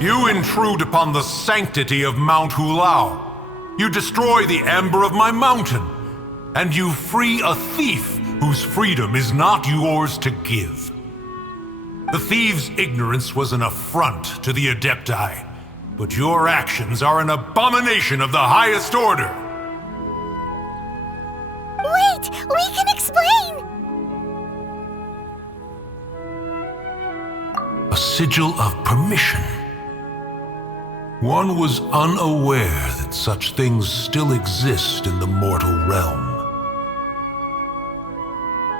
You intrude upon the sanctity of Mount Hulao. You destroy the amber of my mountain. And you free a thief whose freedom is not yours to give. The thief's ignorance was an affront to the Adepti, but your actions are an abomination of the highest order. Wait, we can explain! A sigil of permission. One was unaware that such things still exist in the mortal realm.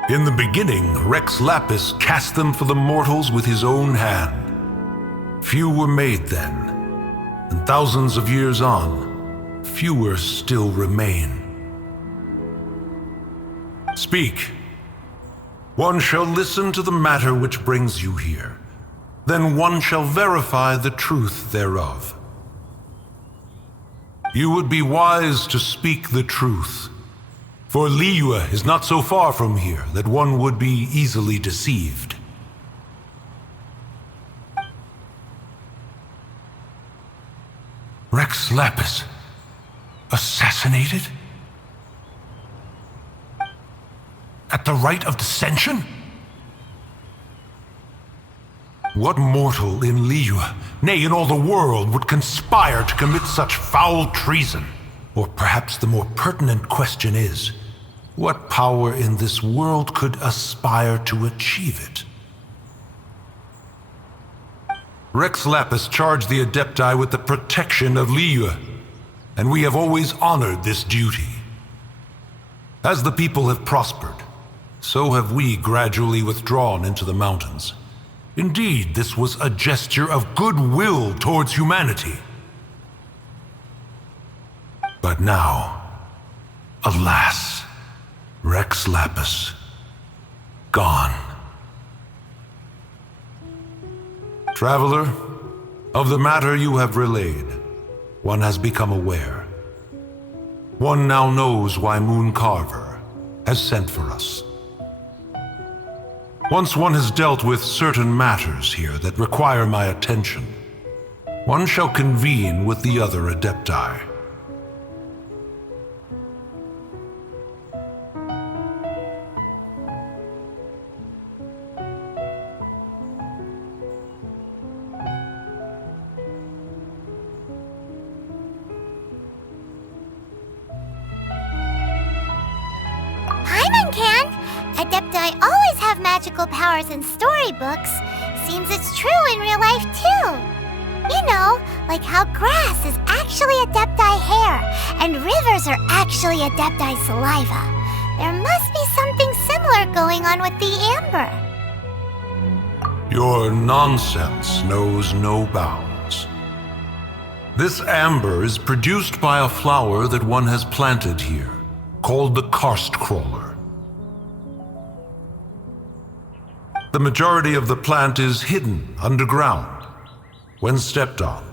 In the beginning, Rex Lapis cast them for the mortals with his own hand. Few were made then, and thousands of years on, fewer still remain. Speak. One shall listen to the matter which brings you here. Then one shall verify the truth thereof. You would be wise to speak the truth, for Liyue is not so far from here that one would be easily deceived. Rex Lapis, assassinated? At the rite of dissension? What mortal in Liyue, nay, in all the world, would conspire to commit such foul treason? Or perhaps the more pertinent question is, what power in this world could aspire to achieve it? Rex Lapis charged the Adepti with the protection of Liyue, and we have always honored this duty. As the people have prospered, so have we gradually withdrawn into the mountains. Indeed, this was a gesture of goodwill towards humanity. But now, alas, Rex Lapis, gone. Traveler, of the matter you have relayed, one has become aware. One now knows why Moon Carver has sent for us. Once one has dealt with certain matters here that require my attention, one shall convene with the other Adepti. Adepti always have magical powers in storybooks. Seems it's true in real life, too. You know, like how grass is actually Adepti hair, and rivers are actually Adepti saliva. There must be something similar going on with the amber. Your nonsense knows no bounds. This amber is produced by a flower that one has planted here, called the karst crawler. The majority of the plant is hidden underground. When stepped on,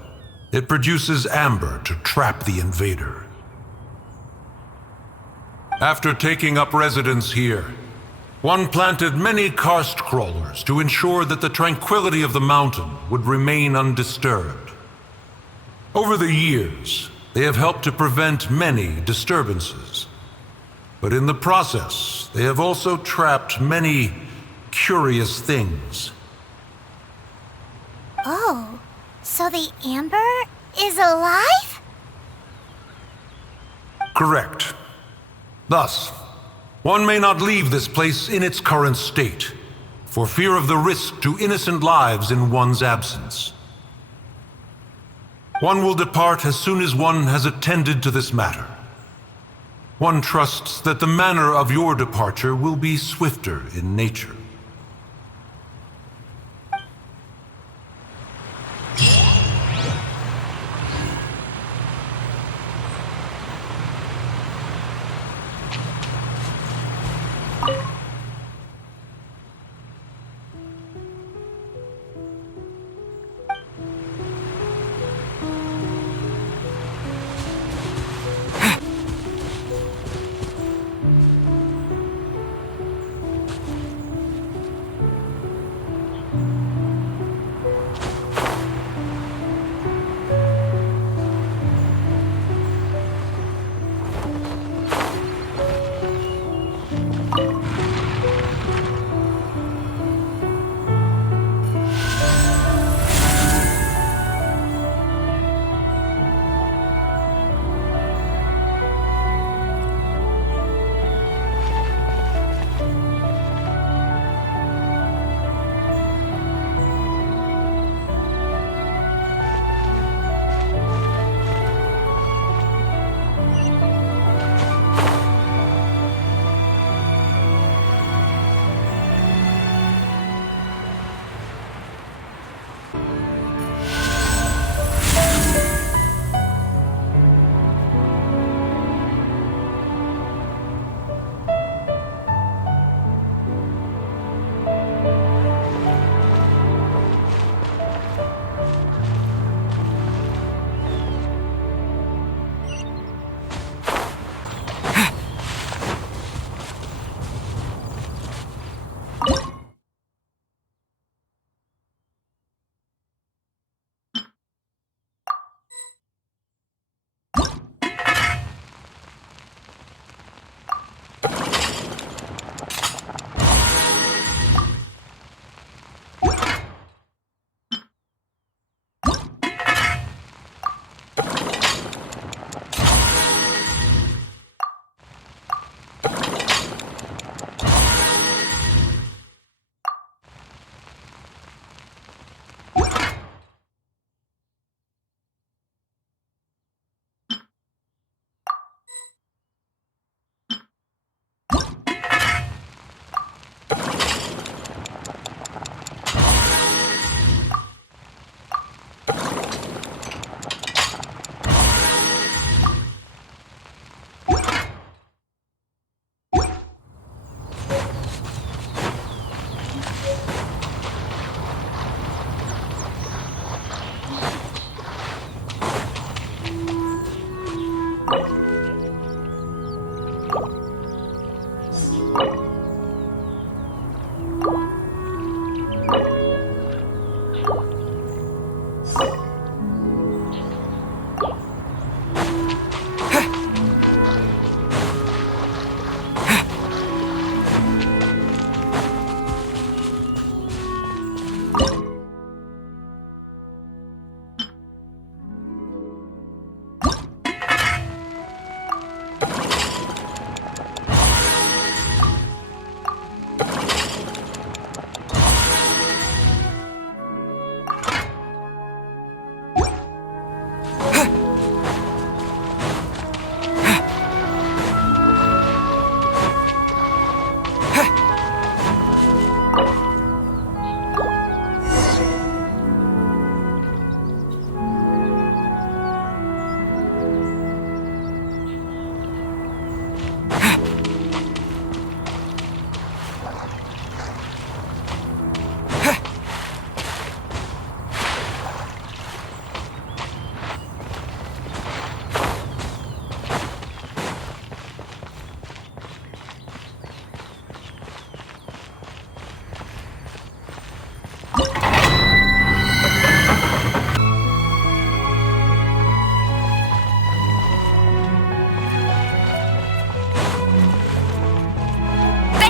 it produces amber to trap the invader. After taking up residence here, one planted many karst crawlers to ensure that the tranquility of the mountain would remain undisturbed. Over the years, they have helped to prevent many disturbances. But in the process, they have also trapped many curious things. Oh, so the amber is alive? Correct. Thus, one may not leave this place in its current state, for fear of the risk to innocent lives in one's absence. One will depart as soon as one has attended to this matter. One trusts that the manner of your departure will be swifter in nature.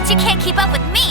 You can't keep up with me!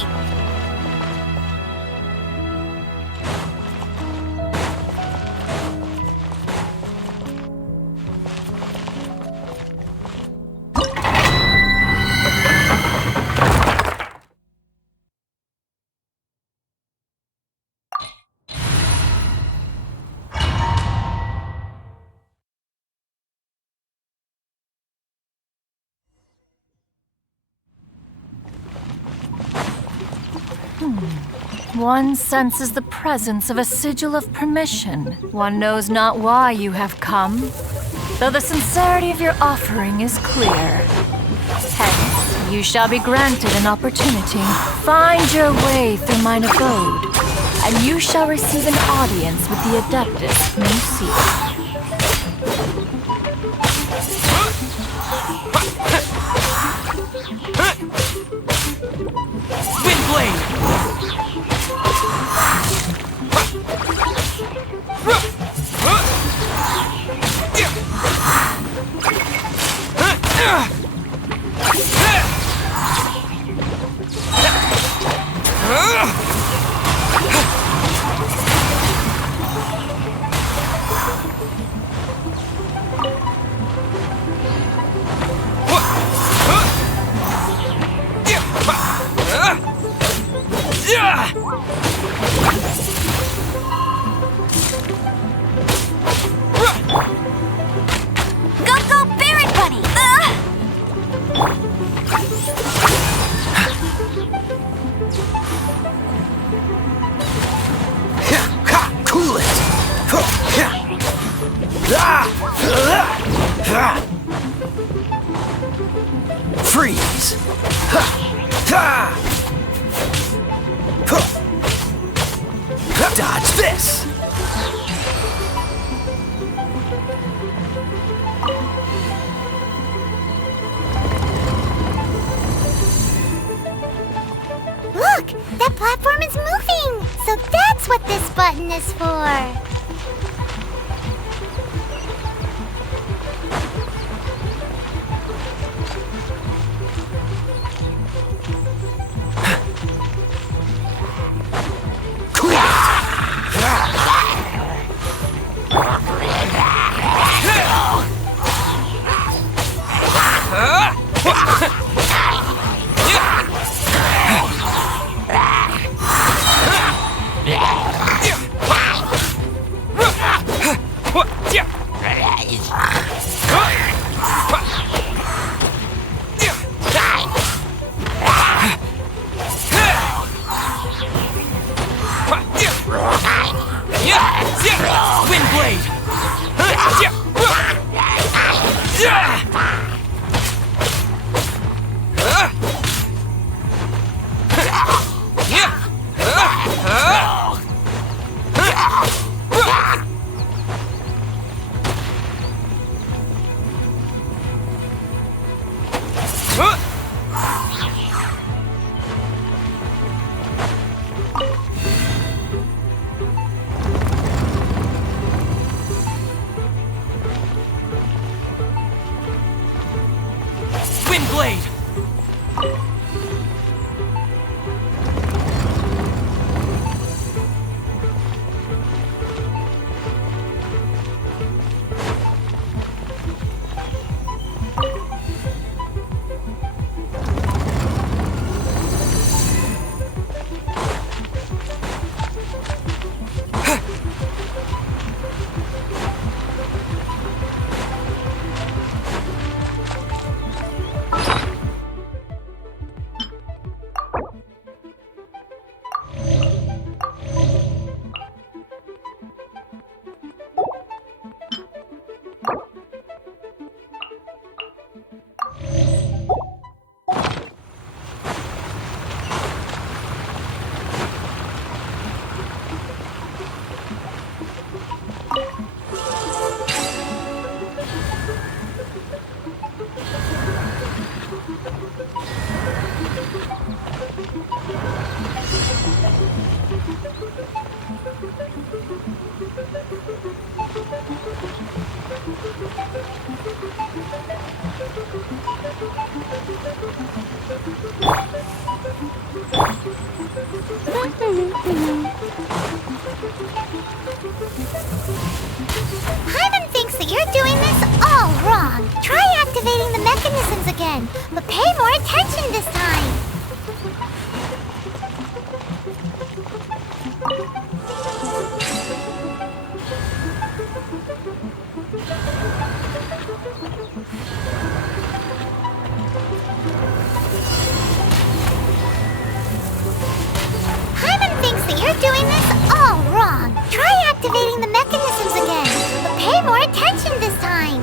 One senses the presence of a sigil of permission. One knows not why you have come, though the sincerity of your offering is clear. Hence, you shall be granted an opportunity. Find your way through mine abode, and you shall receive an audience with the Adeptus whom you seek. Freeze! Dodge this! Look! That platform is moving! So that's what this button is for! Hyman thinks that you're doing this all wrong. Try activating the mechanisms again, but pay more attention this time. Hyman thinks that you're doing this all wrong. Try activating the mechanisms again, but pay more attention this time.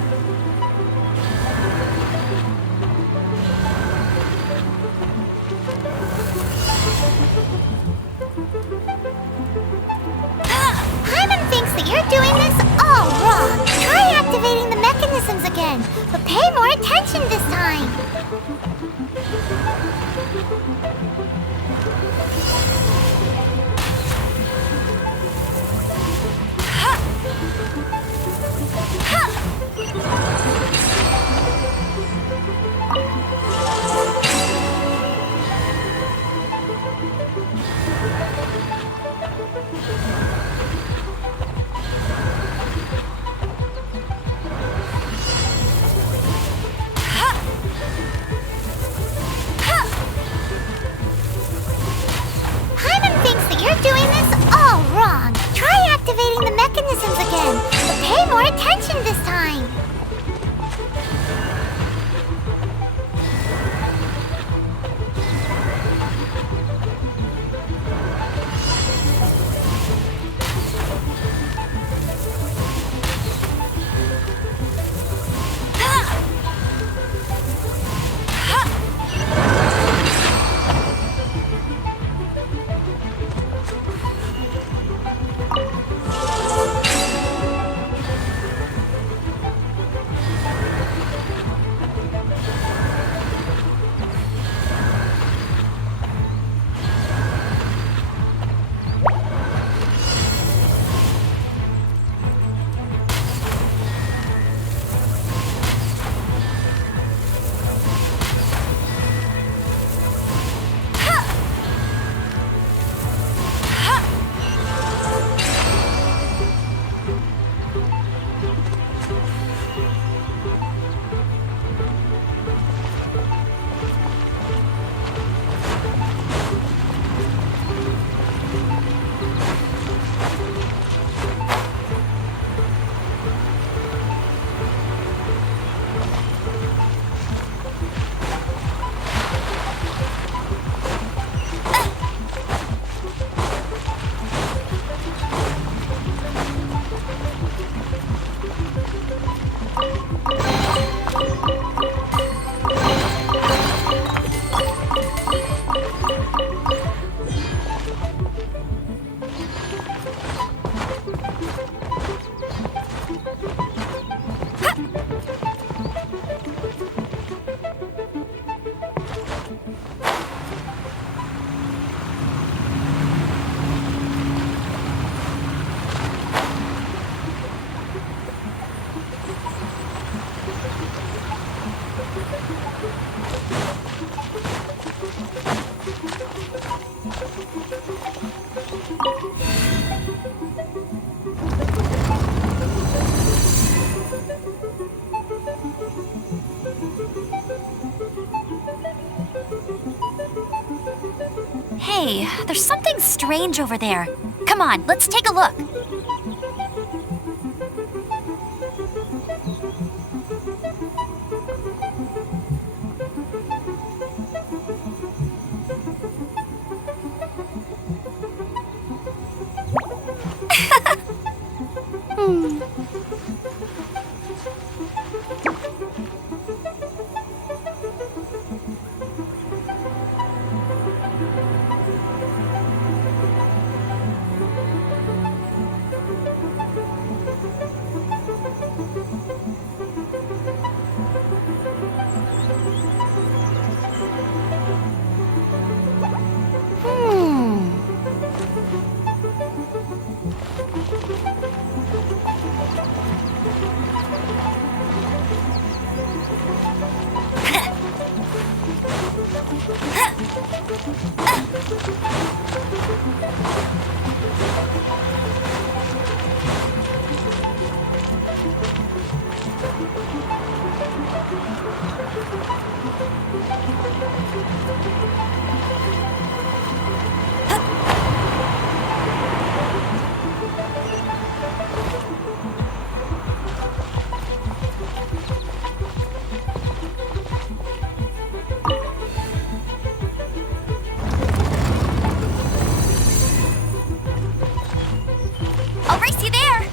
Hyman thinks that you're doing this all wrong. Try activating the mechanisms again, but pay more attention this time. Hyman thinks that you're doing this all wrong. Try activating the mechanisms again, but pay more attention this time. Hey, there's something strange over there. Come on, let's take a look. I'll race you there!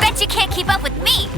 Bet you can't keep up with me!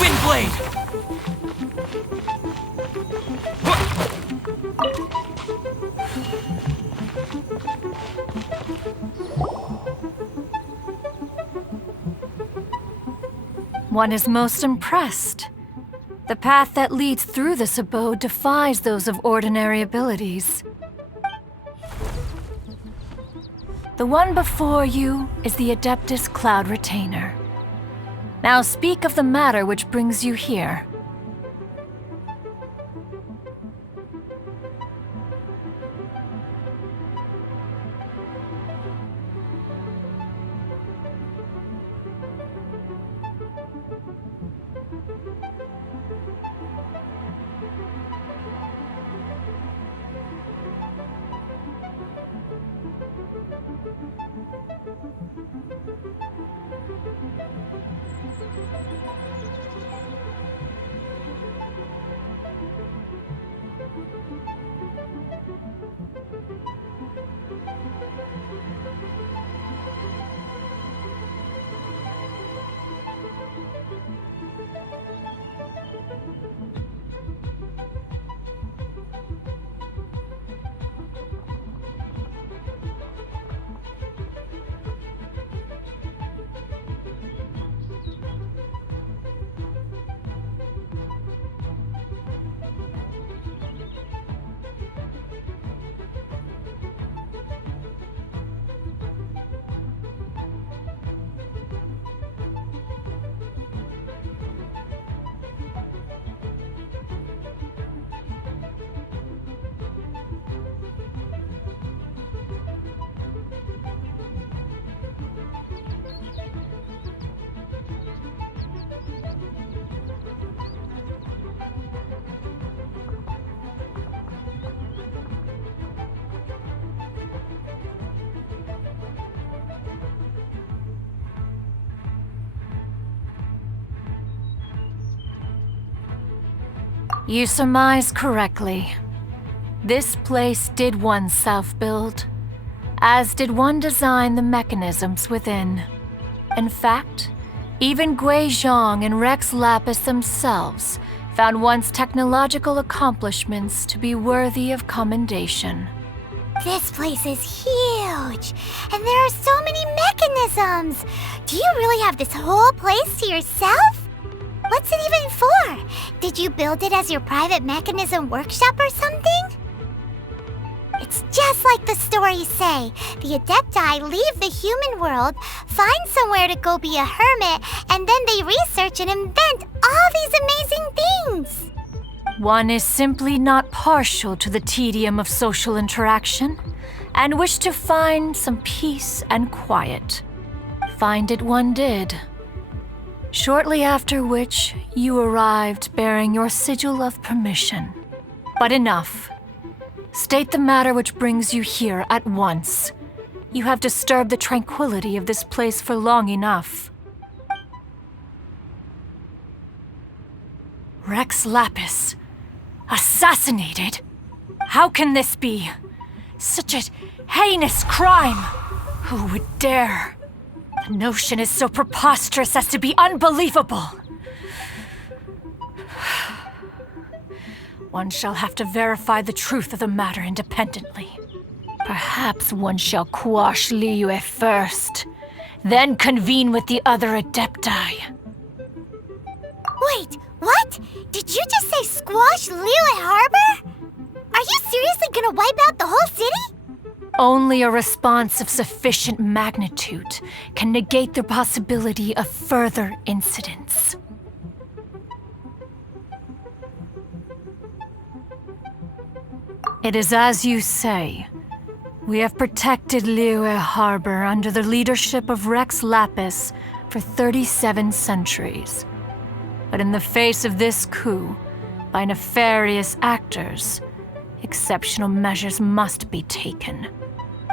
Windblade! One is most impressed. The path that leads through this abode defies those of ordinary abilities. The one before you is the Adeptus Cloud Retainer. Now speak of the matter which brings you here. You surmise correctly. This place did once self-build, as did one design the mechanisms within. In fact, even Gui Zhang and Rex Lapis themselves found once technological accomplishments to be worthy of commendation. This place is huge, and there are so many mechanisms. Do you really have this whole place to yourself? What's it even for? Did you build it as your private mechanism workshop or something? It's just like the stories say. The Adepti leave the human world, find somewhere to go be a hermit, and then they research and invent all these amazing things. One is simply not partial to the tedium of social interaction, and wished to find some peace and quiet. Find it one did. Shortly after which, you arrived bearing your sigil of permission. But enough. State the matter which brings you here at once. You have disturbed the tranquility of this place for long enough. Rex Lapis. Assassinated? How can this be? Such a heinous crime! Who would dare? The notion is so preposterous as to be unbelievable. One shall have to verify the truth of the matter independently. Perhaps one shall quash Liyue first, then convene with the other Adepti. Wait, what? Did you just say squash Liyue Harbor? Are you seriously gonna wipe out the whole city? Only a response of sufficient magnitude can negate the possibility of further incidents. It is as you say. We have protected Liyue Harbor under the leadership of Rex Lapis for 37 centuries. But in the face of this coup, by nefarious actors, exceptional measures must be taken.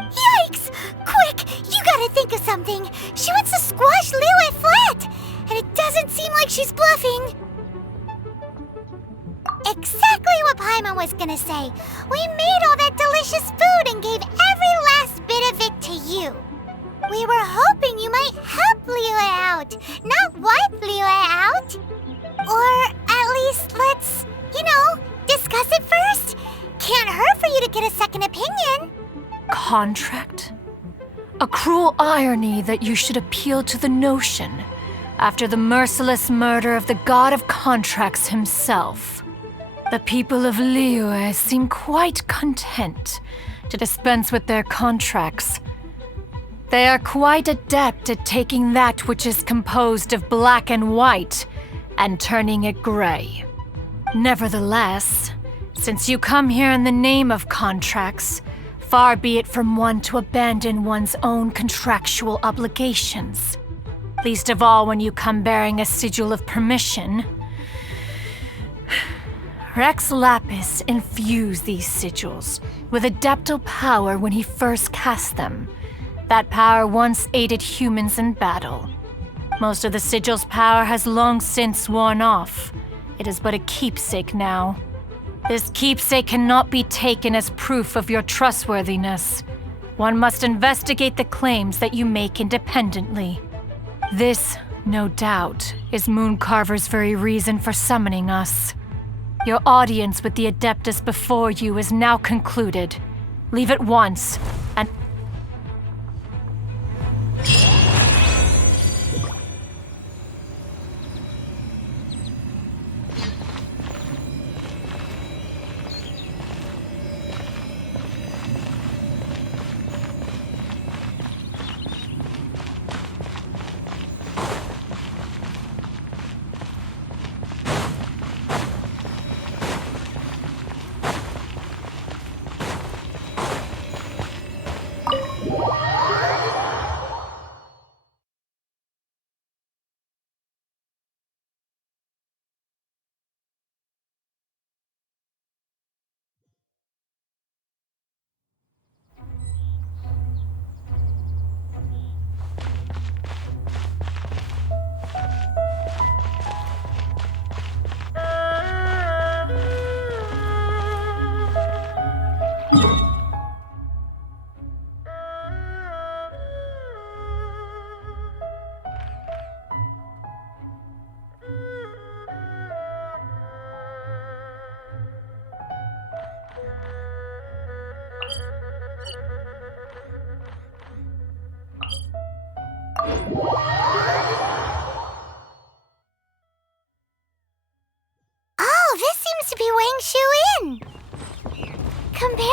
Yikes! Quick, you gotta think of something. She wants to squash Liyue flat, and it doesn't seem like she's bluffing. Exactly what Paimon was gonna say. We made all that delicious food and gave every last bit of it to you. We were hoping you might help Liyue out, not wipe Liyue out. Or at least let's, discuss it first. Can't hurt for you to get a second opinion. Contract? A cruel irony that you should appeal to the notion after the merciless murder of the god of contracts himself. The people of Liyue seem quite content to dispense with their contracts. They are quite adept at taking that which is composed of black and white and turning it gray. Nevertheless, since you come here in the name of contracts, far be it from one to abandon one's own contractual obligations. Least of all when you come bearing a sigil of permission. Rex Lapis infused these sigils with adeptal power when he first cast them. That power once aided humans in battle. Most of the sigil's power has long since worn off. It is but a keepsake now. This keepsake cannot be taken as proof of your trustworthiness. One must investigate the claims that you make independently. This, no doubt, is Mooncarver's very reason for summoning us. Your audience with the Adeptus before you is now concluded. Leave at once, and...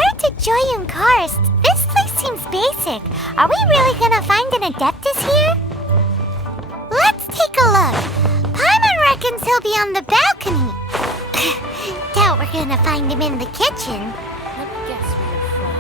Where to Joyun Karst? This place seems basic. Are we really gonna find an Adeptus here? Let's take a look. Paimon reckons he'll be on the balcony. Doubt we're gonna find him in the kitchen. Let me guess where you're from.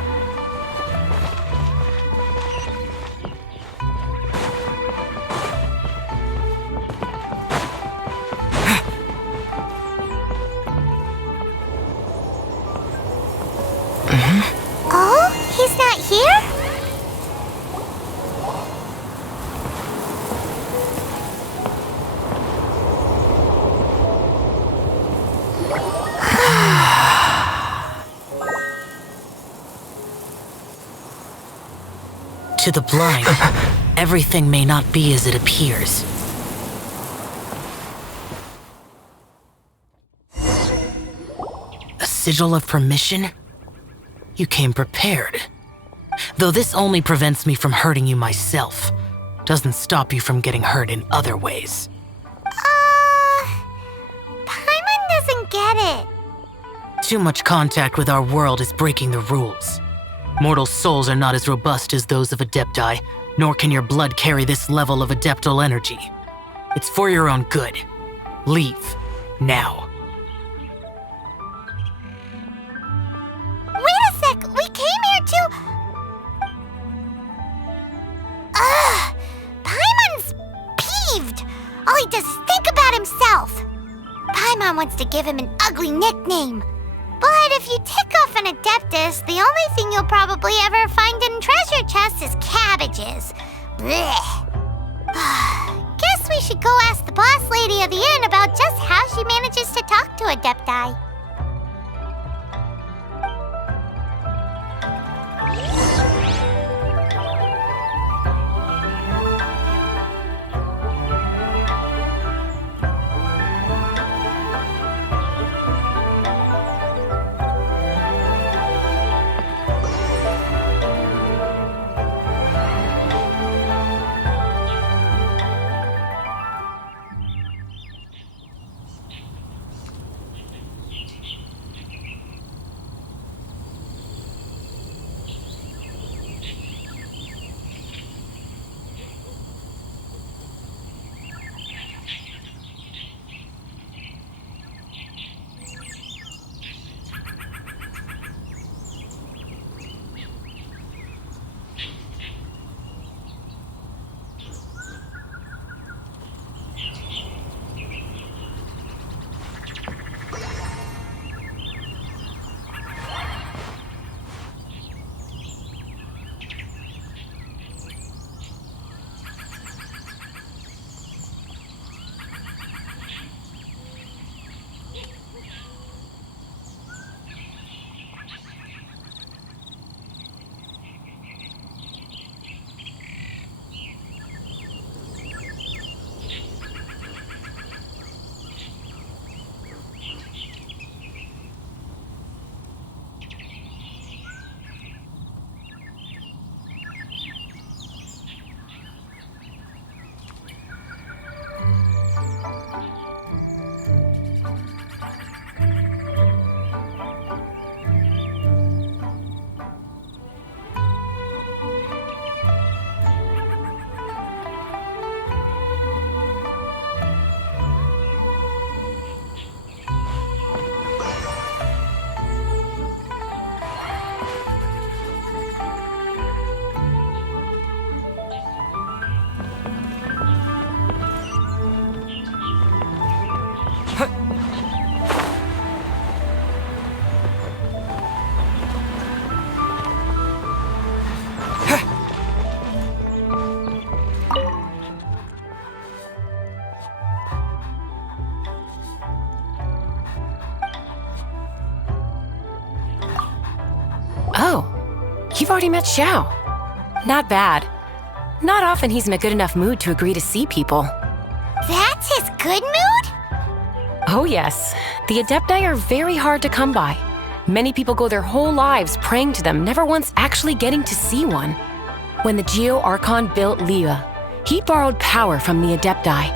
Oh, he's not here? To the blind, everything may not be as it appears. A sigil of permission? You came prepared. Though this only prevents me from hurting you myself, doesn't stop you from getting hurt in other ways. Paimon doesn't get it. Too much contact with our world is breaking the rules. Mortal souls are not as robust as those of Adepti, nor can your blood carry this level of adeptal energy. It's for your own good. Leave. Now. Wait a sec, we came here to... Paimon's peeved. All he does is think about himself. Paimon wants to give him an ugly nickname. But if you tick off an Adeptus, the only thing you'll probably ever find in treasure chests is cabbages. Blech. Guess we should go ask the boss lady of the inn about just how she manages to talk to Adepti. Oh, you've already met Xiao. Not bad. Not often he's in a good enough mood to agree to see people. That's his good mood? Oh yes, the Adepti are very hard to come by. Many people go their whole lives praying to them, never once actually getting to see one. When the Geo Archon built Liyue, he borrowed power from the Adepti.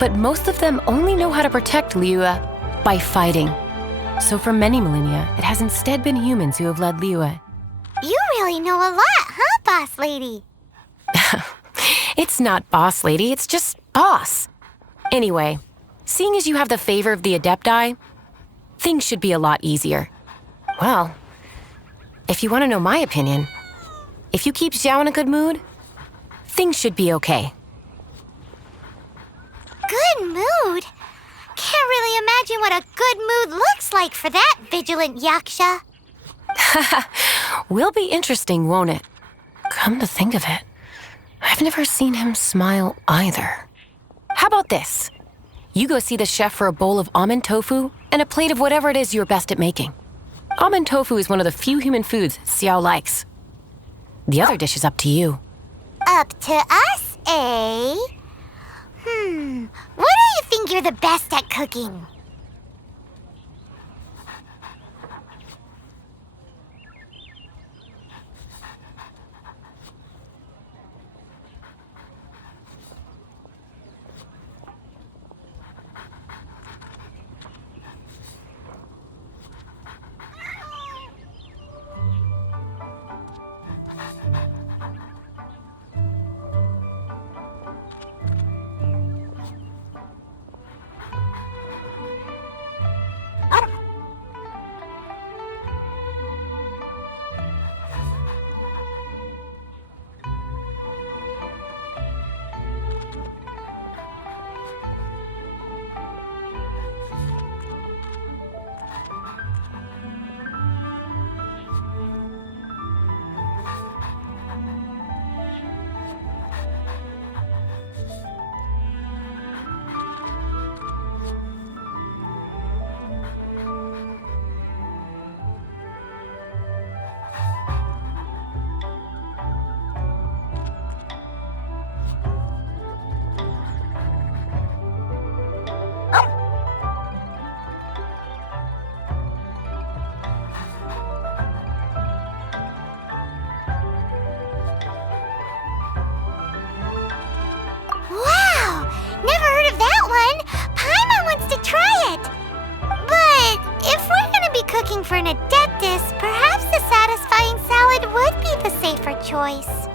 But most of them only know how to protect Liyue by fighting. So for many millennia, it has instead been humans who have led Liyue. You really know a lot, huh, boss lady? It's not boss lady, it's just boss. Anyway, seeing as you have the favor of the Adepti, things should be a lot easier. Well, if you want to know my opinion, if you keep Xiao in a good mood, things should be okay. Good mood? Can't really imagine what a good mood looks like for that vigilant Yaksha. Will be interesting, won't it? Come to think of it, I've never seen him smile either. How about this? You go see the chef for a bowl of almond tofu and a plate of whatever it is you're best at making. Almond tofu is one of the few human foods Xiao likes. The other dish is up to you. Up to us, eh? What do you think you're the best at cooking? For an Adeptus, perhaps the satisfying salad would be the safer choice.